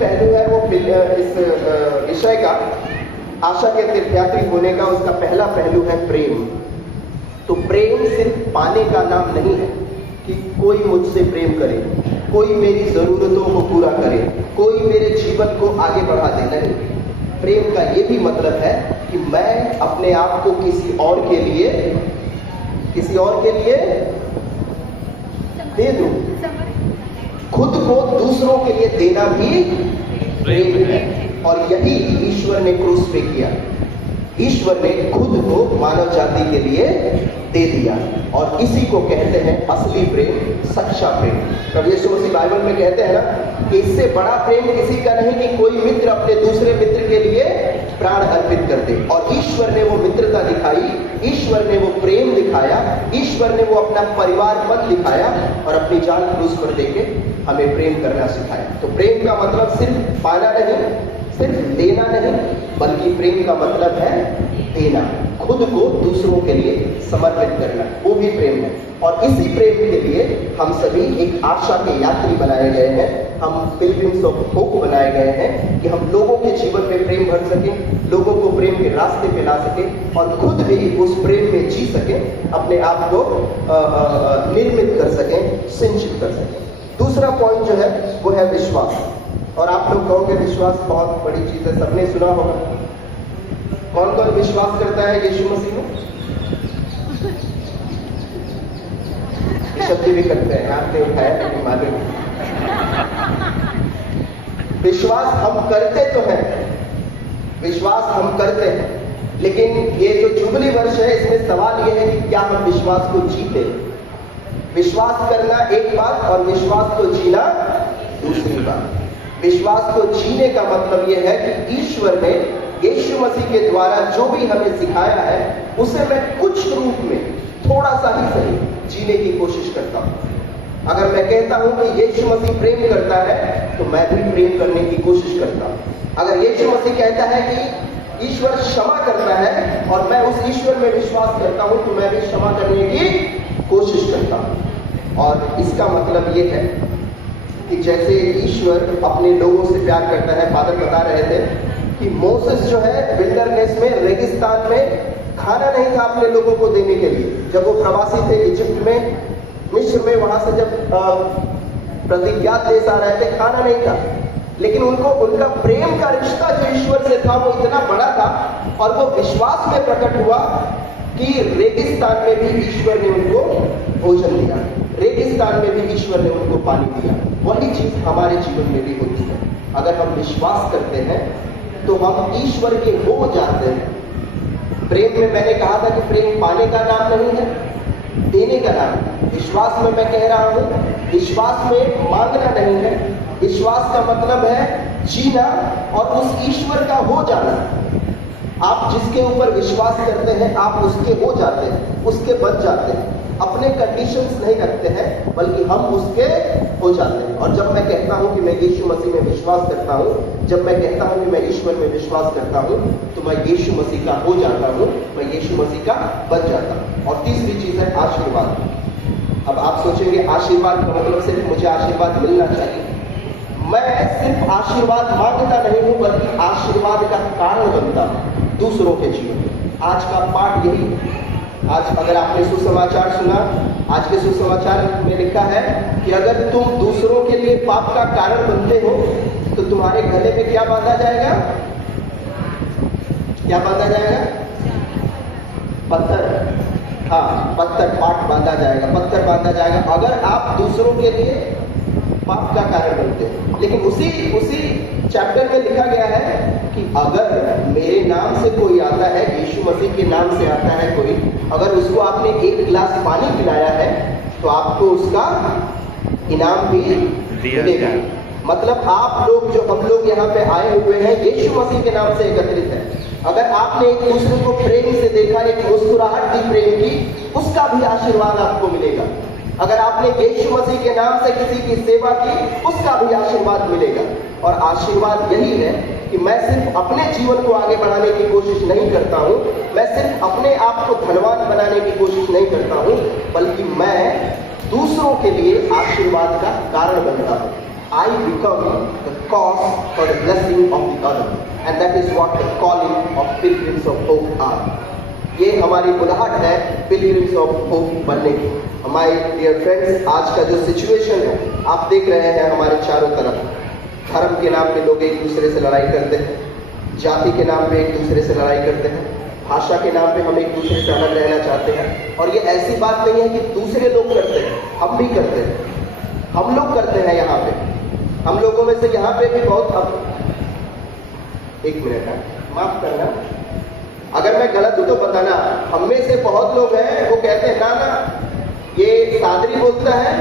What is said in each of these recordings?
पहलू है वो इस विषय का, आशा के तीर्थयात्री होने का, उसका पहला पहलू है प्रेम। तो प्रेम सिर्फ पाने का नाम नहीं है कि कोई मुझसे प्रेम करे, कोई मेरी जरूरतों को पूरा करे, कोई मेरे जीवन को आगे बढ़ा दे। नहीं, प्रेम का ये भी मतलब है कि मैं अपने आप को किसी और के लिए दे दूं। खुद को दूसरों के लिए देना भी प्रेम है। और यही ईश्वर ने क्रूस पे किया। ईश्वर ने खुद को मानव जाति के लिए दे दिया, और इसी को कहते हैं असली प्रेम, सच्चा प्रेम। प्रभु यीशु मसीह बाइबल में कहते हैं ना कि इससे बड़ा प्रेम किसी का नहीं कि कोई मित्र अपने दूसरे मित्र के लिए प्राण अर्पित कर दे। और ईश्वर ने वो मित्रता दिखाई, ईश्वर ने वो प्रेम दिखाया, ईश्वर ने वो अपना परिवार पद दिखाया और अपनी जान क्रूस पर देके हमें प्रेम करना सिखाया। तो प्रेम का मतलब सिर्फ पाना नहीं, सिर्फ लेना नहीं, बल्कि प्रेम का मतलब है देना, खुद को दूसरों के लिए समर्पित करना, वो भी प्रेम है। और इसी प्रेम के लिए हम सभी एक आशा के यात्री बनाए गए हैं, हम पिलग्रिम्स ऑफ होप बनाए गए हैं कि हम लोगों के जीवन में प्रेम भर सकें, लोगों को प्रेम के रास्ते पे ला सकें और खुद भी उस प्रेम में जी सकें, अपने आप को निर्मित कर सकें, सिंचित कर सकें। दूसरा पॉइंट जो है वो है विश्वास। और आप लोग कहोगे विश्वास बहुत बड़ी चीज है, सबने सुना होगा। कौन कौन विश्वास करता है यीशु मसीह में? शब्द भी करते हैं, आपने उठाया नहीं मालूम। विश्वास हम करते तो हैं, विश्वास हम करते हैं, लेकिन ये जो जुबली वर्ष है इसमें सवाल ये है कि क्या हम विश्वास को जीते। विश्वास करना एक बात और विश्वास को जीना दूसरी बात। विश्वास को जीने का मतलब यह है कि ईश्वर ने यीशु मसीह के द्वारा जो भी हमें सिखाया है उसे मैं कुछ रूप में थोड़ा सा ही सही जीने की कोशिश करता हूं। अगर मैं कहता हूं कि यीशु मसीह प्रेम करता है तो मैं भी प्रेम करने की कोशिश करता हूं। अगर यीशु मसीह कहता है कि ईश्वर क्षमा करता है और मैं उस ईश्वर में विश्वास करता हूं तो मैं भी क्षमा करने की कोशिश करता हूं। और इसका मतलब ये है कि जैसे ईश्वर अपने लोगों से प्यार करता है, फादर बता रहे थे कि मोसेस जो है विल्डरनेस में, रेगिस्तान में खाना नहीं था अपने लोगों को देने के लिए। जब वो प्रवासी थे इजिप्ट में, मिस्र में, वहां से जब प्रतिज्ञात देश आ रहे थे, खाना नहीं था, लेकिन उनको उनका प्रेम का रिश्ता जो ईश्वर से था वो इतना बड़ा था और वो विश्वास में प्रकट हुआ कि रेगिस्तान में भी ईश्वर ने उनको भोजन दिया, रेगिस्तान में भी ईश्वर ने उनको पानी दिया। वही चीज हमारे जीवन में भी होती है। अगर हम विश्वास करते हैं तो हम ईश्वर के हो जाते हैं। प्रेम में मैंने कहा था कि प्रेम पाने का नाम नहीं है, देने का नाम है। विश्वास में मैं कह रहा हूं, विश्वास में मांगना नहीं है, विश्वास का मतलब है जीना और उस ईश्वर का हो जाना। आप जिसके ऊपर विश्वास करते हैं आप उसके हो जाते हैं, उसके बन जाते हैं। अपने कंडीशंस नहीं रखते हैं बल्कि हम उसके हो जाते हैं। और जब मैं कहता हूं कि मैं यीशु मसीह में विश्वास करता हूं, जब मैं कहता हूं कि मैं ईश्वर में विश्वास करता हूं, तो मैं यीशु मसीह का हो जाता हूं, मैं यीशु मसीह का बन जाता हूं। और तीसरी चीज है आशीर्वाद। अब आप सोचेंगे आशीर्वाद का मतलब सिर्फ मुझे आशीर्वाद मिलना चाहिए। मैं सिर्फ आशीर्वाद मांगता नहीं हूं बल्कि आशीर्वाद का कारण बनता हूं दूसरों के जीवन में। आज का पाठ यही। आज अगर आपने सुसमाचार सुना, आज के सुसमाचार में लिखा है कि अगर तुम दूसरों के लिए पाप का कारण बनते हो तो तुम्हारे गले में क्या बांधा जाएगा? क्या बांधा जाएगा? पत्थर। हाँ, पत्थर, पाठ बांधा जाएगा, पत्थर बांधा जाएगा अगर आप दूसरों के लिए पाप का कारण बनते हैं। लेकिन उसी चैप्टर में लिखा गया है कि अगर मेरे नाम से कोई आता है, यीशु मसीह के नाम से आता है कोई, अगर उसको आपने एक गिलास पानी पिलाया है तो आपको उसका इनाम भी मिलेगा। मतलब आप लोग जो हम लोग यहाँ पे आए हुए हैं यीशु मसीह के नाम से एकत्रित है। अगर आपने एक दूसरे को प्रेम से देखा, एक मुस्कुराहट दी प्रेम की, उसका भी आशीर्वाद आपको मिलेगा। अगर आपने यीशु मसीह के नाम से किसी की सेवा की, उसका भी आशीर्वाद मिलेगा। और आशीर्वाद यही है कि मैं सिर्फ अपने जीवन को आगे बढ़ाने की कोशिश नहीं करता हूं, मैं सिर्फ अपने आप को धनवान बनाने की कोशिश नहीं करता हूं, बल्कि मैं दूसरों के लिए आशीर्वाद का कारण बनता हूं। I become the cause for the blessing of the other, and that is what the calling of pilgrims of hope are. ये हमारी बुलाहट है पिलग्रिम्स ऑफ होप बनने की। हमारे डियर फ्रेंड्स, आज का जो सिचुएशन है आप देख रहे हैं हमारे चारों तरफ, धर्म के नाम पे लोग एक दूसरे से लड़ाई करते हैं, जाति के नाम पे एक दूसरे से लड़ाई करते हैं, भाषा के नाम पे हम एक दूसरे से अलग रहना चाहते हैं। और ये ऐसी बात नहीं है कि दूसरे लोग करते हैं, हम भी करते हैं, हम लोग करते हैं। यहाँ पे हम लोगों में से यहाँ पे भी बहुत, एक मिनट है, माफ करना, अगर मैं गलत हूं तो बताना। हम में से बहुत लोग हैं वो कहते हैं ना ना ये सादरी बोलता है,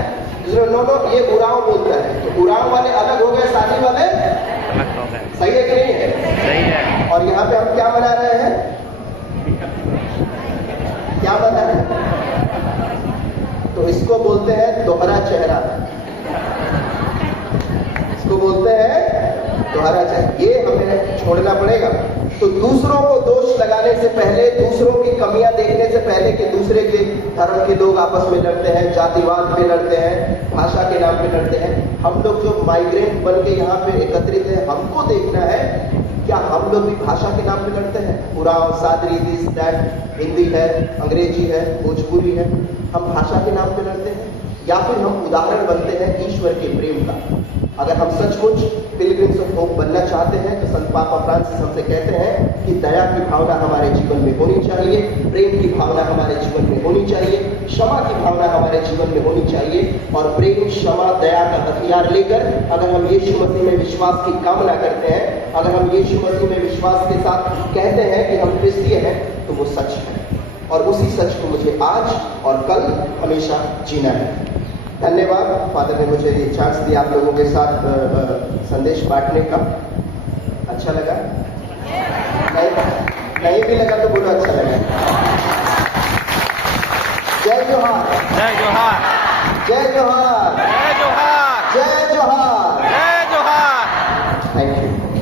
नो नो ये उरांव बोलता है। तो उरांव वाले अलग हो गए, सादरी वाले अलग हो गए। सही है कि नहीं है? सही है। और यहाँ पे हम क्या बना रहे हैं, क्या बना रहे हैं? तो इसको बोलते हैं दोहरा चेहरा, इसको बोलते हैं दोहरा चेहरा। ये हमें छोड़ना पड़ेगा। तो दूसरों को दोष लगाने से पहले, दूसरों की कमियां देखने से पहले कि दूसरे के धर्म के लोग आपस में लड़ते हैं, जातिवाद पे लड़ते हैं, भाषा के नाम पे लड़ते हैं, हम लोग जो माइग्रेंट बन के यहाँ पे एकत्रित है, हमको देखना है क्या हम लोग भी भाषा के नाम पे लड़ते हैं? उरांव, सादरी, दिस दैट, हिंदी है, अंग्रेजी है, भोजपुरी है, हम भाषा के नाम पे लड़ते हैं? या फिर हम उदाहरण बनते हैं ईश्वर के प्रेम का? अगर हम सचमुच पिलग्रिम्स ऑफ होप बनना चाहते हैं तो संत पापा फ्रांसिस हमसे कहते हैं कि दया की भावना हमारे जीवन में होनी चाहिए, प्रेम की भावना हमारे जीवन में होनी चाहिए, क्षमा की भावना हमारे जीवन में होनी चाहिए। और प्रेम, क्षमा, दया का हथियार लेकर अगर हम यीशु मसीह में विश्वास की कामना करते हैं, अगर हम यीशु मसीह में विश्वास के साथ कहते हैं कि हम क्रिस्तीय हैं, तो वो सच है। और उसी सच को मुझे आज और कल हमेशा जीना है। धन्यवाद, फादर ने मुझे ये चांस दिया आप लोगों के साथ संदेश बांटने का। अच्छा लगा? नहीं भी लगा तो बोलो अच्छा लगा। जय जोहार, जय जोहार, जय जोहार।